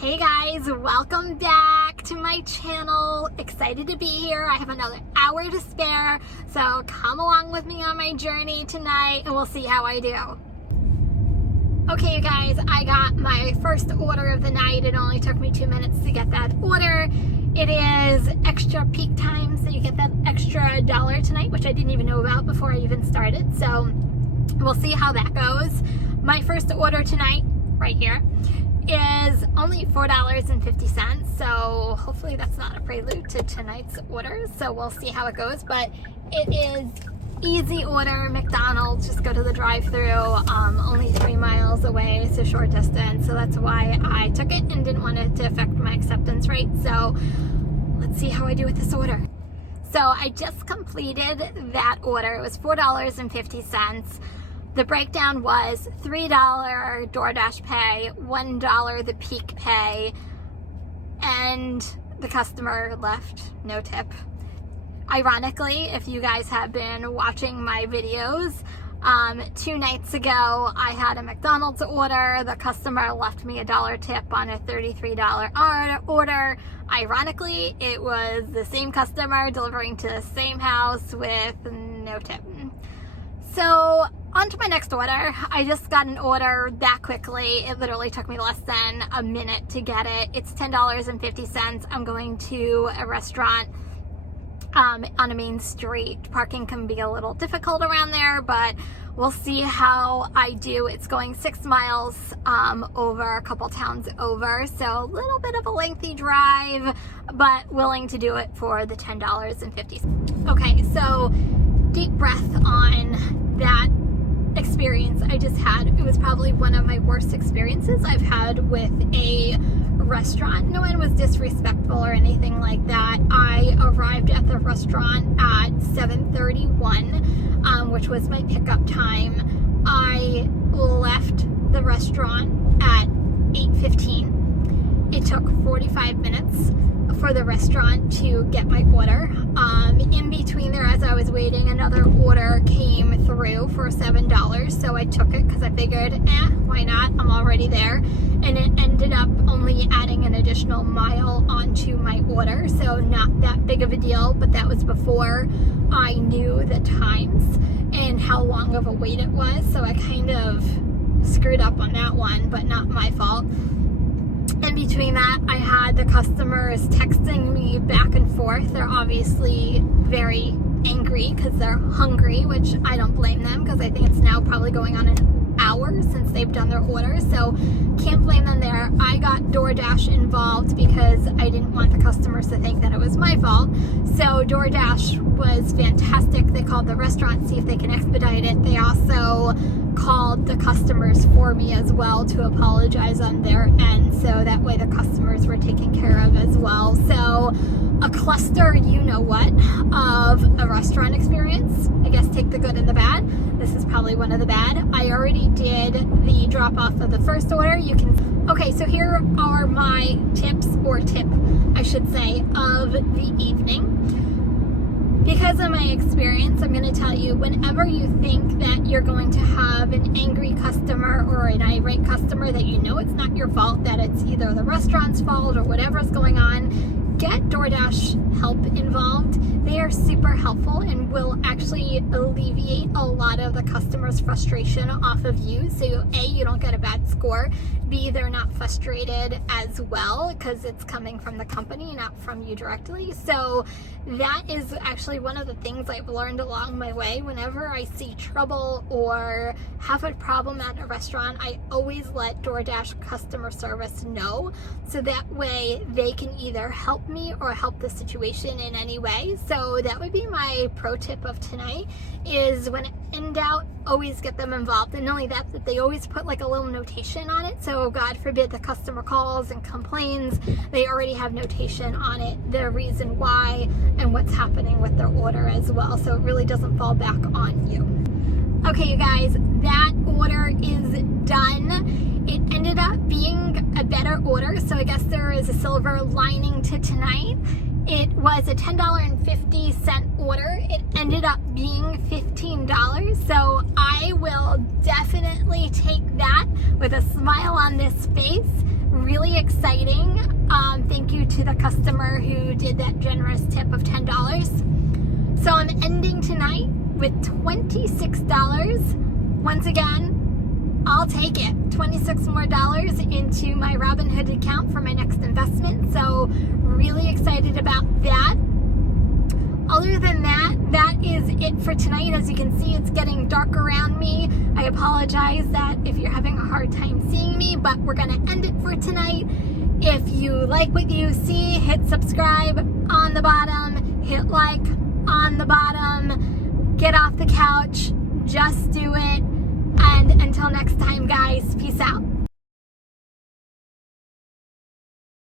Hey guys, welcome back to my channel. Excited to be here. I have another hour to spare, so come along with me on my journey tonight and we'll see how I do. Okay, you guys, I got my first order of the night. It only took me 2 minutes to get that order. It is extra peak time, so you get that extra $1 tonight, which I didn't even know about before I even started. So we'll see how that goes. My first order tonight, right here, is only $4.50, so hopefully that's not a prelude to tonight's order, so we'll see how it goes. But it is easy order, McDonald's, just go to the drive-thru, only 3 miles away, it's a short distance, so that's why I took it and didn't want it to affect my acceptance rate. So let's see how I do with this order. So I just completed that order. It was $4.50. The breakdown was $3 Doordash pay, $1 the peak pay, and the customer left no tip. Ironically, if you guys have been watching my videos, 2 nights ago I had a McDonald's order. The customer left me a $1 tip on a $33 order. Ironically, it was the same customer delivering to the same house with no tip. So on to my next order. I just got an order that quickly. It literally took me less than a minute to get it. It's $10.50. I'm going to a restaurant on a main street. Parking can be a little difficult around there, but we'll see how I do. It's going 6 miles over, a couple towns over, so a little bit of a lengthy drive, but willing to do it for the $10.50. Okay, so deep breath on that experience I just had. It was probably one of my worst experiences I've had with a restaurant. No one was disrespectful or anything like that. I arrived at the restaurant at 7:31, which was my pickup time. I left the restaurant at 8:15. It took 45 minutes for the restaurant to get my order. In between there, as I was waiting, another order came through for $7, so I took it because I figured, why not? I'm already there. And it ended up only adding an additional mile onto my order, so not that big of a deal, but that was before I knew the times and how long of a wait it was, so I kind of screwed up on that one, but not my fault. In between that, I had the customers texting me back and forth. They're obviously very angry because they're hungry, which I don't blame them because I think it's now probably going on an hour since they've done their order, so can't blame them there. I got Doordash involved because I didn't want the customers to think that it was my fault. So Doordash was fantastic. They called the restaurant, see if they can expedite it. They also called the customers for me as well to apologize on their end, so that way the customers were taken care of as well. So a cluster, you know what, of a restaurant experience. I guess take the good and the bad. This is probably one of the bad. I already did the drop off of the first order. Okay, so here are my tips, or tip I should say, of the evening. Because of my experience, I'm going to tell you, whenever you think that you're going to have an angry customer or an irate customer that you know it's not your fault, that it's either the restaurant's fault or whatever's going on, get Doordash help involved. They are super helpful and will actually alleviate a lot of the customer's frustration off of you. So A, you don't get a bad score. B, they're not frustrated as well because it's coming from the company, not from you directly. So that is actually one of the things I've learned along my way. Whenever I see trouble or have a problem at a restaurant, I always let Doordash customer service know, so that way they can either help me or help the situation in any way. So that would be my pro tip of tonight, is when in doubt, always get them involved. And not only that, that they always put like a little notation on it, so God forbid the customer calls and complains, they already have notation on it, the reason why and what's happening with their order as well, so it really doesn't fall back on you. Okay, you guys, that order is done. It ended up being a better order, so I guess there is a silver lining to tonight. It was a $10.50 order. It ended up being $15, so I will definitely take that with a smile on this face. really exciting. Thank you to the customer who did that generous tip of $10. So I'm ending tonight with $26. Once again, I'll take it. $26 more into my Robinhood account for my next investment. So really excited about that. Other than that, that is it for tonight. As you can see, it's getting dark around me. I apologize that if you're having a hard time seeing me, but we're going to end it for tonight. If you like what you see, hit subscribe on the bottom, hit like on the bottom, get off the couch, just do it. And until next time, guys, peace out.